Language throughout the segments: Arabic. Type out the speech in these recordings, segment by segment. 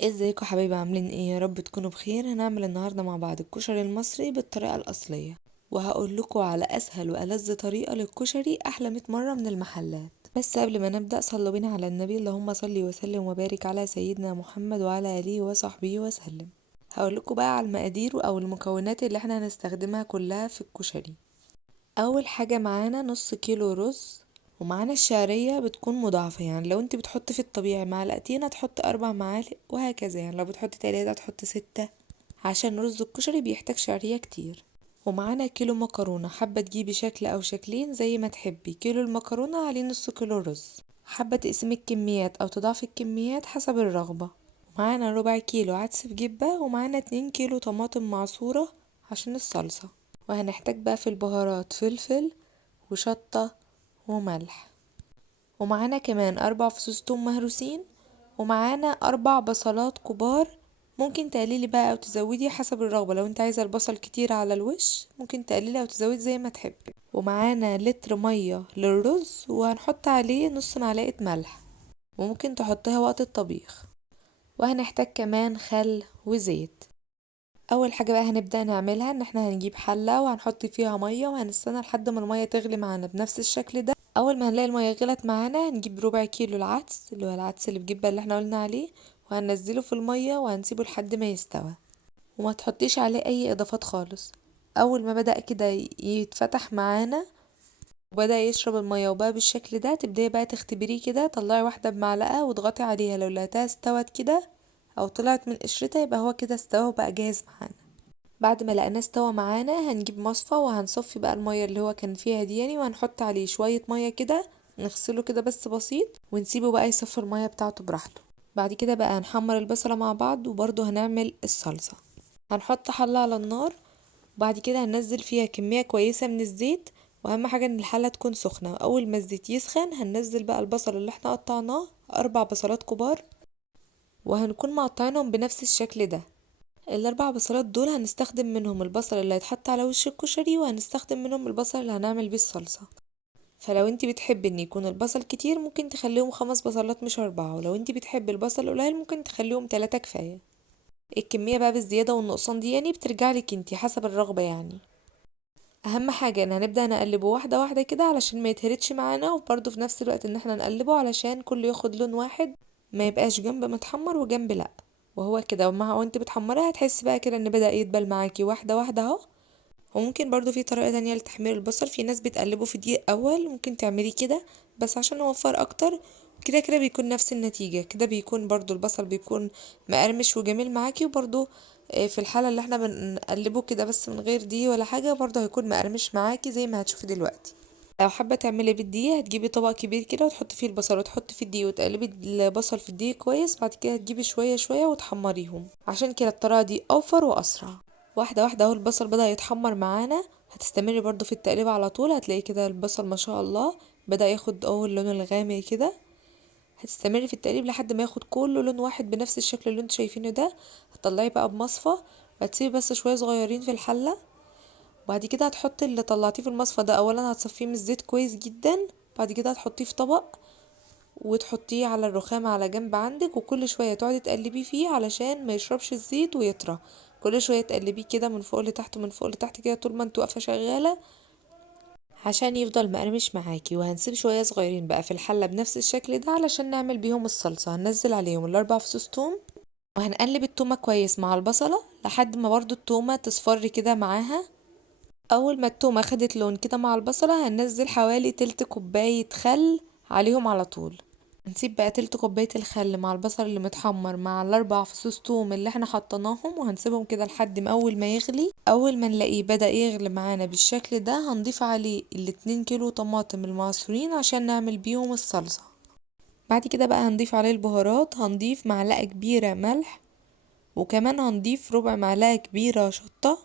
ازيكم يا حبايبي، عاملين ايه؟ يا رب تكونوا بخير. هنعمل النهارده مع بعض الكشري المصري بالطريقه الاصليه، وهقول لكم على اسهل والذ طريقه للكشري احلى 100 مره من المحلات. بس قبل ما نبدا صلوا بينا على النبي، اللهم صل وسلم وبارك على سيدنا محمد وعلى اله وصحبه وسلم. هقول لكم بقى على المقادير او المكونات اللي احنا هنستخدمها كلها في الكشري. اول حاجه معانا نص كيلو رز، ومعانا الشعرية بتكون مضاعفة، يعني لو انت بتحط في الطبيعي معلقتين هتحط 4 معالق، وهكذا يعني لو بتحط 3 هتحط 6، عشان رز الكشري بيحتاج شعرية كتير. ومعانا كيلو مكرونة، حابة تجيبي شكل او شكلين زي ما تحبي. كيلو المكرونة عليه نص كيلو رز. حابة تقسمي الكميات او تضاعفي الكميات حسب الرغبة. معانا ربع كيلو عدس بجبة، ومعانا 2 كيلو طماطم معصورة عشان الصلصة. وهنحتاج بقى في البهارات فلفل وشطة وملح. ومعانا كمان 4 فصوص توم مهروسين، ومعانا 4 بصلات كبار. ممكن تقللي بقى او تزودي حسب الرغبة، لو انت عايزة البصل كتير على الوش ممكن تقللي او تزودي زي ما تحبي. ومعانا لتر مية للرز، وهنحط عليه نص معلقة ملح، وممكن تحطيها وقت الطبيخ. وهنحتاج كمان خل وزيت. اول حاجة بقى هنبدأ نعملها ان احنا هنجيب حلة وهنحط فيها مية، وهنستنى لحد ما المية تغلي معانا بنفس الشكل ده. اول ما هنلاقي المية غلت معانا هنجيب ربع كيلو العدس، اللي هو العدس اللي بجبة اللي احنا قلنا عليه، وهننزله في المية وهنسيبه لحد ما يستوى. وما تحطيش عليه اي اضافات خالص. اول ما بدأ كده يتفتح معانا وبدأ يشرب المية وبقى بالشكل ده، تبدأي بقى تختبريه كده، طلعي واحدة بمعلقة واضغطي عليها، لو لقيتها استوت كده او طلعت من قشرتها يبقى هو كده استوى وبقى جاهز معانا. بعد ما لقيناه استوى معانا هنجيب مصفى وهنصفي بقى المية اللي هو كان فيها دي يعني، وهنحط عليه شوية مية كده، نغسله كده بس بسيط، ونسيبه بقى يصفي المية بتاعته براحته. بعد كده بقى هنحمر البصلة مع بعض، وبرضه هنعمل الصلصة. هنحط حلة على النار، وبعد كده هننزل فيها كمية كويسة من الزيت. واهم حاجة ان الحلة تكون سخنة. اول ما الزيت يسخن هننزل بقى البصل اللي احنا قطعناه 4 بصلات كبار، وهنكون مقطعينهم بنفس الشكل ده. ال4 بصلات دول هنستخدم منهم البصل اللي هيتحط على وش الكشري، وهنستخدم منهم البصل اللي هنعمل بيه الصلصة. فلو انتي بتحبي ان يكون البصل كتير ممكن تخليهم 5 بصلات مش 4، ولو انتي بتحبي البصل قليل ممكن تخليهم 3 كفاية. الكمية بقى بالزيادة والنقصان دي يعني بترجعلك انتي حسب الرغبة يعني. اهم حاجة ان هنبدأ نقلبه واحدة واحدة كده علشان ما يتهرتش معانا، وبرضه في نفس الوقت ان احنا نقلبه علشان كله ياخد لون واحد، ما يبقاش جنب متحمر وجنب لا. وهو كده ومع وانت بتحمرها هتحسي بقى كده ان بدأ يدبل معاكي واحدة واحدة اهو. وممكن برضو في طريقة تانية لتحمير البصل، في ناس بتقلبه في دقيق اول، ممكن تعملي كده بس عشان نوفر اكتر. كده كده بيكون نفس النتيجة، كده بيكون برضو البصل بيكون مقرمش وجميل معاكي، وبرضو في الحالة اللي احنا بنقلبه كده بس من غير دقيق ولا حاجة برضو هيكون مقرمش معاكي زي ما هتشوفي دلوقتي. لو حابة تعملي بالدقيق هتجيبي طبق كبير كده وتحطي فيه البصل وتحطي فيه الدقيق وتقلبي البصل في الدقيق كويس، بعد كده تجيبي شوية شوية وتحمريهم، عشان كده الطريقة دي اوفر واسرع. واحدة واحدة اهو البصل بدأ يتحمر معانا. هتستمري برضو في التقليب على طول، هتلاقي كده البصل ما شاء الله بدأ ياخد اول اللون الغامق كده. هتستمري في التقليب لحد ما ياخد كله لون واحد بنفس الشكل اللي انتوا شايفينه ده. هتطلعي بقى بمصفى، وهتسيبي بس شوية صغيرين في الحلة. وبعد كده هتحطي اللي طلعتيه في المصفى ده، اولا هتصفيه من الزيت كويس جدا، بعد كده هتحطيه في طبق وتحطيه على الرخام على جنب عندك، وكل شوية تقعدي تقلبيه فيه علشان ما يشربش الزيت ويطرى. كل شوية تقلبيه كده من فوق لتحت من فوق لتحت كده طول ما انت واقفة شغالة، عشان يفضل مقرمش معاكي. وهنسيب شوية صغيرين بقى في الحلة بنفس الشكل ده علشان نعمل بيهم الصلصة. هننزل عليهم ال4 فصوص توم، وهنقلب التومة كويس مع البصلة لحد ما برضو التومة تصفر كده معاها. اول ما التومة خدت لون كده مع البصلة هننزل حوالي تلت كوباية خل عليهم على طول. نسيب بقى تلت كوباية الخل مع البصل اللي متحمر مع ال4 فصوص توم اللي احنا حطيناهم، وهنسيبهم كده لحد ما اول ما يغلي. اول ما نلاقيه بدأ يغلي معانا بالشكل ده هنضيف عليه ال2 كيلو طماطم المعصورين عشان نعمل بيهم الصلصة. بعد كده بقى هنضيف عليه البهارات، هنضيف معلقة كبيرة ملح، وكمان هنضيف ربع معلقة كبيرة شطة،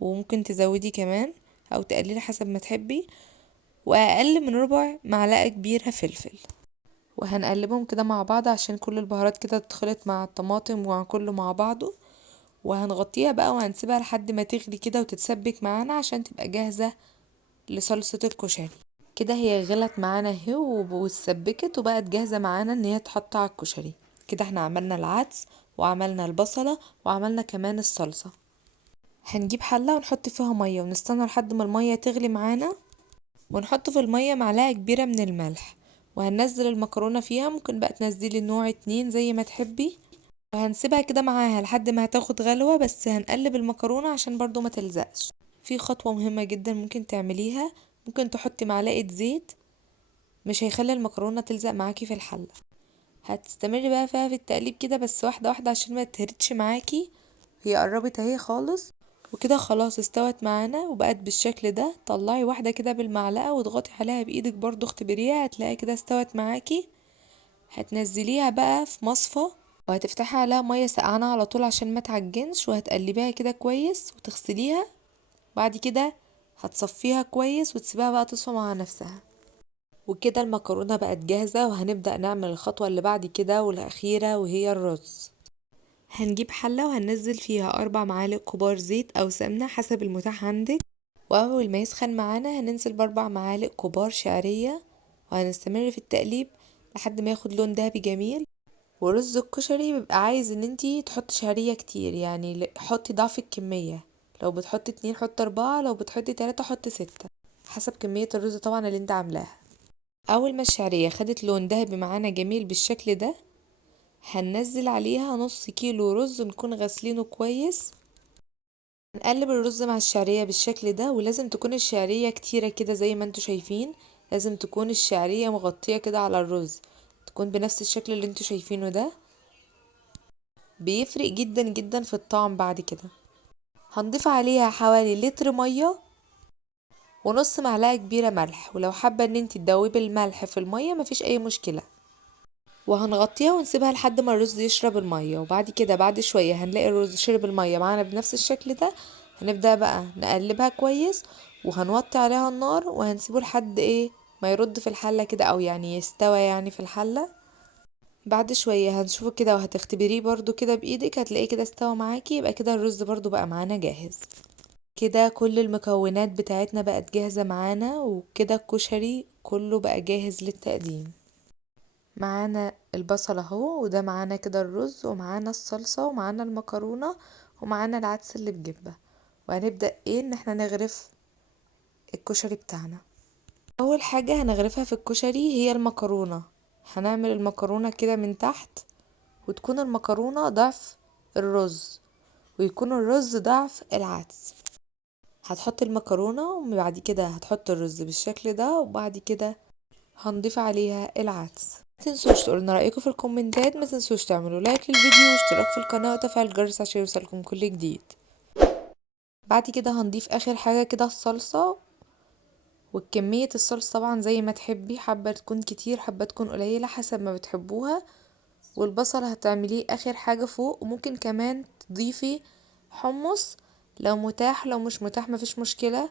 وممكن تزودي كمان او تقللي حسب ما تحبي، واقل من ربع معلقة كبيرة فلفل. وهنقلبهم كده مع بعض عشان كل البهارات كده تتخلط مع الطماطم ومع كله مع بعضه. وهنغطيها بقى وهنسيبها لحد ما تغلي كده وتتسبك معانا عشان تبقى جاهزة لصلصة الكشري. كده هي غلت معانا اهي واتسبكت وبقت جاهزة معانا ان هي تحط على الكشري. كده احنا عملنا العدس وعملنا البصلة وعملنا كمان الصلصة. هنجيب حلة ونحط فيها مية ونستنى لحد ما المية تغلي معانا، ونحط في المية معلقة كبيرة من الملح، وهننزل المكرونة فيها. ممكن بقى تنزلي نوع 2 زي ما تحبي، وهنسيبها كده معاها لحد ما هتاخد غلوة. بس هنقلب المكرونة عشان برضو ما تلزقش. في خطوة مهمة جدا ممكن تعمليها، ممكن تحطي معلقة زيت، مش هيخلي المكرونة تلزق معاكي في الحلة. هتستمري بقى فيها في التقليب كده بس واحدة واحدة عشان ما تهرتش معاكي. هي قربت اهي خالص، وكده خلاص استوت معانا وبقت بالشكل ده. طلعي واحدة كده بالمعلقة واضغطي عليها بايدك برضو اختبريها، هتلاقي كده استوت معاكي. هتنزليها بقى في مصفى وهتفتحي عليها مية سقعانة على طول عشان ما تعجنش، وهتقلبيها كده كويس وتغسليها. بعد كده هتصفيها كويس وتسيبها بقى تصفى مع نفسها. وكده المكرونة بقت جاهزة، وهنبدأ نعمل الخطوة اللي بعد كده والأخيرة وهي الرز. هنجيب حلة وهننزل فيها 4 معالق كبار زيت أو سمنة حسب المتاح عندك، وأول ما يسخن معانا هننزل ب4 معالق كبار شعرية، وهنستمر في التقليب لحد ما ياخد لون دهبي جميل. ورز الكشري بيبقى عايز ان انتي تحطي شعرية كتير، يعني حطي ضعف الكمية. لو بتحطي 2 حطي 4، لو بتحطي 3 حطي 6، حسب كمية الرز طبعا اللي انت عاملاها. اول ما الشعرية خدت لون دهبي معانا جميل بالشكل ده، هننزل عليها نص كيلو رز نكون غسلينه كويس. هنقلب الرز مع الشعرية بالشكل ده، ولازم تكون الشعرية كتيرة كده زي ما انتوا شايفين. لازم تكون الشعرية مغطية كده على الرز، تكون بنفس الشكل اللي انتوا شايفينه ده. بيفرق جدا جدا في الطعم. بعد كده هنضيف عليها حوالي لتر مية ونص معلقة كبيرة ملح، ولو حابة ان انتي تدوبي الملح في المية مفيش اي مشكلة. وهنغطيها ونسيبها لحد ما الرز يشرب المية. وبعد كده بعد شوية هنلاقي الرز شرب المية معانا بنفس الشكل ده. هنبدأ بقى نقلبها كويس، وهنوطي عليها النار وهنسيبه لحد ما يرد في الحلة كده، او يعني يستوى يعني في الحلة. بعد شوية هنشوفه كده وهتختبريه برضو كده بإيدك، هتلاقيه كده استوى معاكي. يبقى كده الرز برضو بقى معانا جاهز. كده كل المكونات بتاعتنا بقت جاهزة معانا، وكده الكشري كله بقى جاهز للتقديم. معانا البصل اهو، وده معانا كده الرز، ومعانا الصلصة، ومعانا المكرونة، ومعانا العدس اللي بجبة. وهنبدأ ان احنا نغرف الكشري بتاعنا. اول حاجة هنغرفها في الكشري هي المكرونة. هنعمل المكرونة كده من تحت، وتكون المكرونة ضعف الرز، ويكون الرز ضعف العدس. هتحط المكرونة وبعد كده هتحط الرز بالشكل ده، وبعد كده هنضيف عليها العدس. متنسوش تقولنا رأيكم في الكومنتات، متنسوش تعملوا لايك للفيديو واشتراك في القناة وتفعيل الجرس عشان يوصلكم كل جديد. بعد كده هنضيف اخر حاجة كده الصلصة. وكمية الصلصة طبعا زي ما تحبي، حابة تكون كتير حابة تكون قليلة حسب ما بتحبوها. والبصل هتعمليه اخر حاجة فوق، وممكن كمان تضيفي حمص لو متاح، لو مش متاح مفيش مشكلة.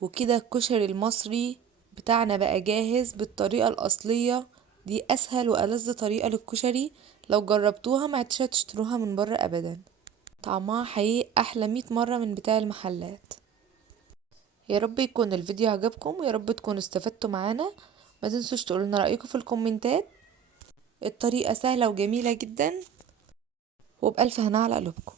وكده الكشري المصري بتاعنا بقى جاهز بالطريقة الأصلية. دي أسهل وألذ طريقة للكشري، لو جربتوها ما عدتش هتشتروها من بره أبدا. طعمها حقيقي أحلى 100 مرة من بتاع المحلات. يا رب يكون الفيديو عجبكم، ويا رب تكونوا استفدتوا معانا. ما تنسوش تقولوا رأيكم في الكومنتات. الطريقة سهلة وجميلة جدا، وبألف هنا على قلوبكم.